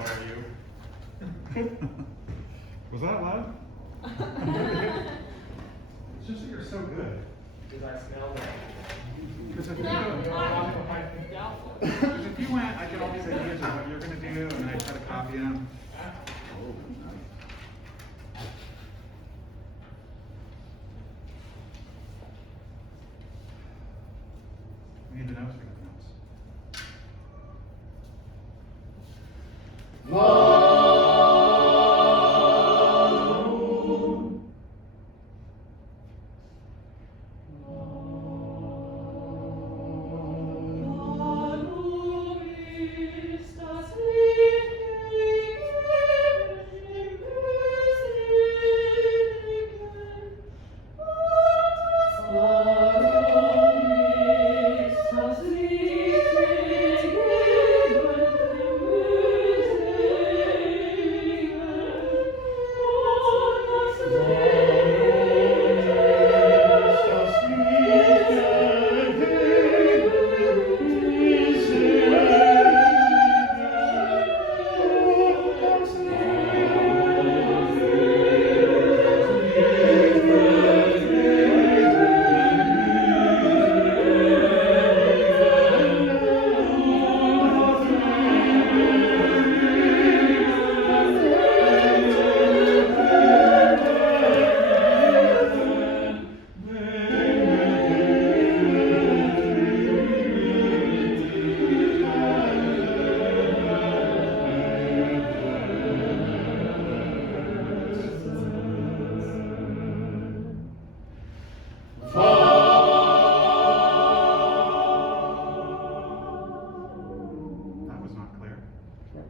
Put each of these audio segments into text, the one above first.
are you? Was that loud? It's just that you're so good. Did I smell that? Because if you went, I get all these ideas of what you're going to do, and I try to copy them. We need the notes for the notes. That was not clear. Good.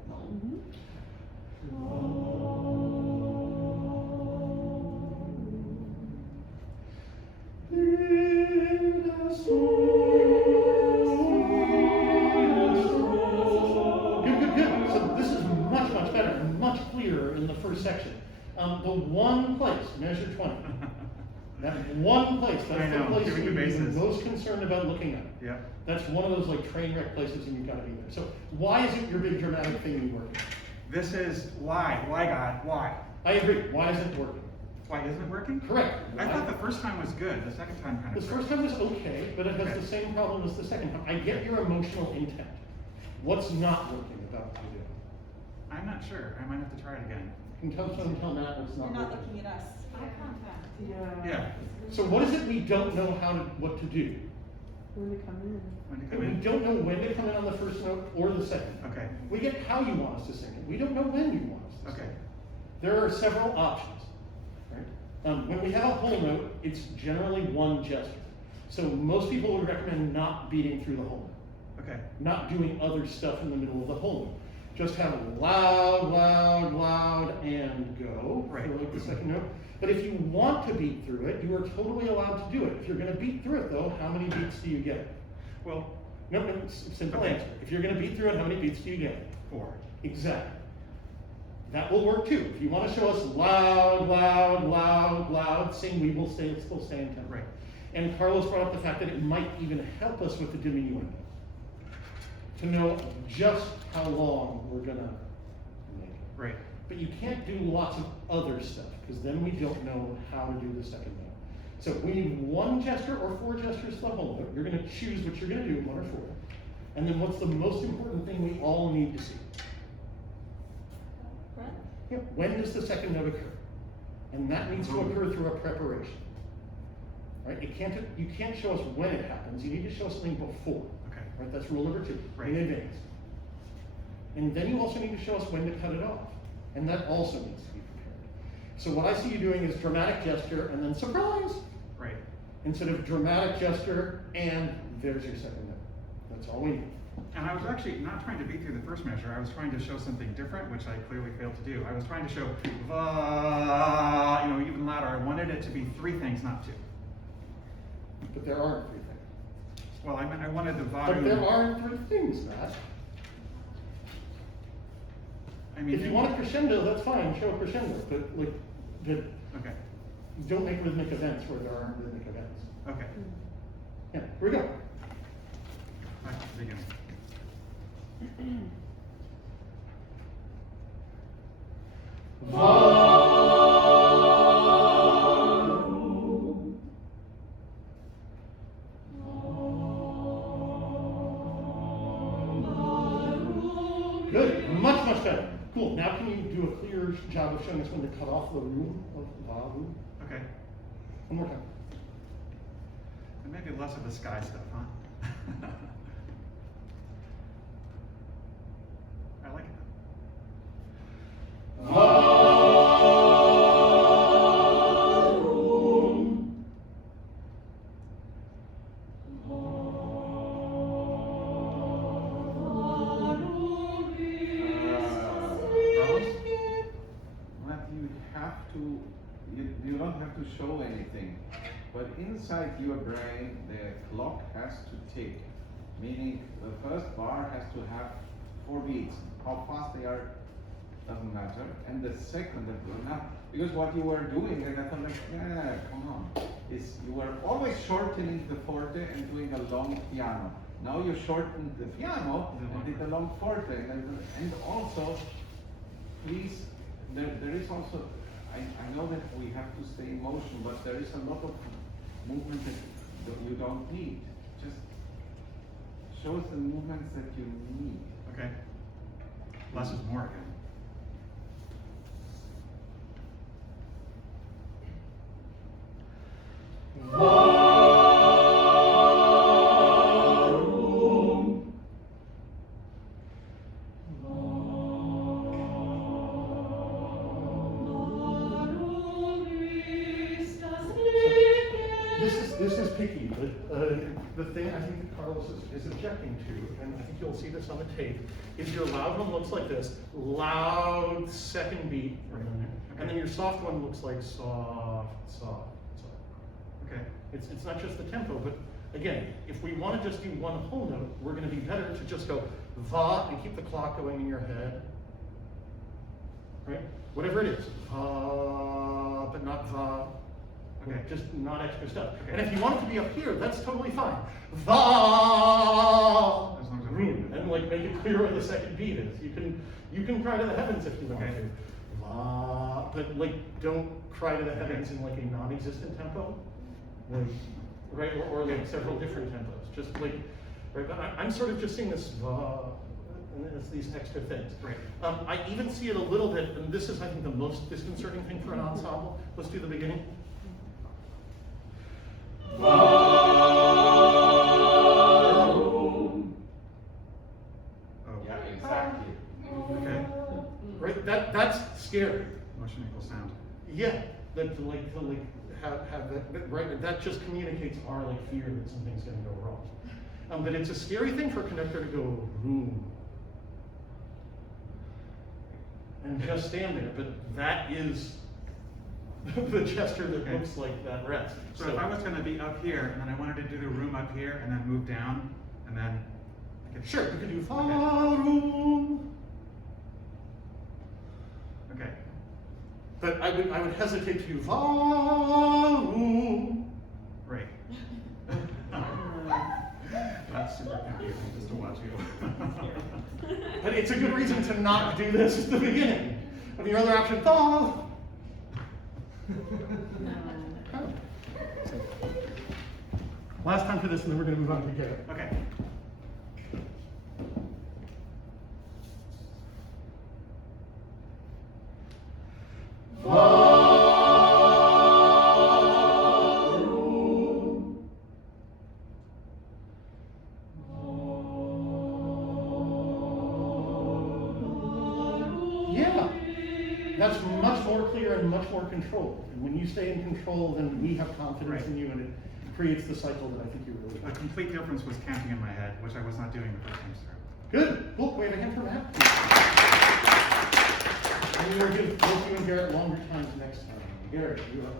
So this is much, much better and much clearer in the first section. The one place, measure 20. That one place, I that's the know, place giving you you're bases. most concerned about looking at. Yep. That's one of those like train wreck places and you've got to be there. So why isn't your big dramatic thing working? This is why. Why, God? Why? I agree. Why isn't it working? Why isn't it working? Correct. I thought the first time was good. The second time kind The of. first time was okay, but it has Okay. the same problem as the second time. I get your emotional intent. What's not working about what you do? I'm not sure. I might have to try it again. Can tell Matt what's You're not not working. looking at us. Eye contact. Yeah. So what is it we don't know what to do? When to come in. When to come We in. don't know when to come in on the first note or the second. Okay. We get how you want us to sing it. We don't know when you want us to sing Okay. it. There are several options, right? When we have a whole note, it's generally one gesture. So most people would recommend not beating through the whole note, Okay. not doing other stuff in the middle of the whole note. Just have loud, loud, loud, and go Right. for like the second note. But if you want to beat through it, you are totally allowed to do it. If you're going to beat through it, though, how many beats do you get? Well, No, simple Okay. answer. If you're going to beat through it, how many beats do you get? 4. Exactly. That will work too. If you want to show us loud, loud, loud, loud, sing, we will still stay in tempo. Right. And Carlos brought up the fact that it might even help us with the diminuendo. To know just how long we're going to make it. Right. But you can't do lots of other stuff, because then we don't know how to do the second note. So we need one gesture or 4 gestures to the whole note. You're going to choose what you're going to do, 1 or 4. And then what's the most important thing we all need to see? Breath? Yeah, when does the second note occur? And that needs to occur through a preparation. Right? You can't show us when it happens. You need to show us something before. Okay. Right? That's rule number 2. Right. In advance. And then you also need to show us when to cut it off. And that also needs to be prepared. So what I see you doing is dramatic gesture and then surprise. Right. Instead of dramatic gesture and there's your second note. That's all we need. And I was actually not trying to beat through the first measure. I was trying to show something different, which I clearly failed to do. I was trying to show even louder. I wanted it to be 3 things, not 2. But there aren't 3 things. Well, I wanted the But volume. there aren't 3 things, Matt. I mean, If you want a crescendo, that's fine, show a crescendo, but Okay. don't make rhythmic events where there aren't rhythmic events. Okay. Yeah, here we go. Back to the beginning. Good, much, much better. Cool, now can you do a clear job of showing us when to cut off the room of va-room? Okay. One more time. And maybe less of the sky stuff, huh? I like it. Va-room. But you have to, you don't have to show anything. But inside your brain, the clock has to tick. Meaning the first bar has to have 4 beats. How fast they are doesn't matter. And the second, because what you were doing, and I thought like, yeah, come on, is you were always shortening the forte and doing a long piano. Now you shortened the piano and did a long forte. And also, please, there is also, I know that we have to stay in motion, but there is a lot of movement that you don't need. Just show us the movements that you need. Okay. Less is more again. Va-room. This is picky, but the thing I think that Carlos is objecting to, and I think you'll see this on the tape, is your loud one looks like this, loud second beat, and then your soft one looks like soft, soft, soft. Okay. It's not just the tempo, but again, if we want to just do one whole note, we're going to be better to just go va and keep the clock going in your head, right? Whatever it is, va, but not va. Okay. Just not extra stuff. Okay. And if you want it to be up here, that's totally fine. Va, As long as I'm room, and like make it clear where the second beat is. You can cry to the heavens if you want Okay. to. Va, but like don't cry to the heavens in like a non-existent tempo, like, right? Or like several different tempos. Just like, right? But I'm sort of just seeing this va, and then it's these extra things. Right. I even see it a little bit, and this is I think the most disconcerting thing for an ensemble. Let's do the beginning. Va-room. Oh. Yeah, exactly. Okay. Right, that's scary. Motion equals sound. Yeah, that to like have that right. That just communicates our like fear that something's going to go wrong. But it's a scary thing for a conductor to go room and just stand there. But that is the gesture that Okay. looks like that rest. So if I was going to be up here and then I wanted to do the room up here and then move down and then I could Sure, you could do va-room. Okay. But I would hesitate to do va-room. Great. That's super confusing just to watch you. But it's a good reason to not do this at the beginning. I mean, your other option, va. Last time for this, and then we're going to move on together. Okay. Va-room. Yeah, that's much more clear and much more controlled. And when you stay in control, then we have confidence Right. in you, and it creates the cycle that I think you really A want. complete difference was counting in my head, which I was not doing the first time through. Good. Cool. Can we have a hand for Matt? And we're going to give both you and Garrett longer times next time. Garrett, you up.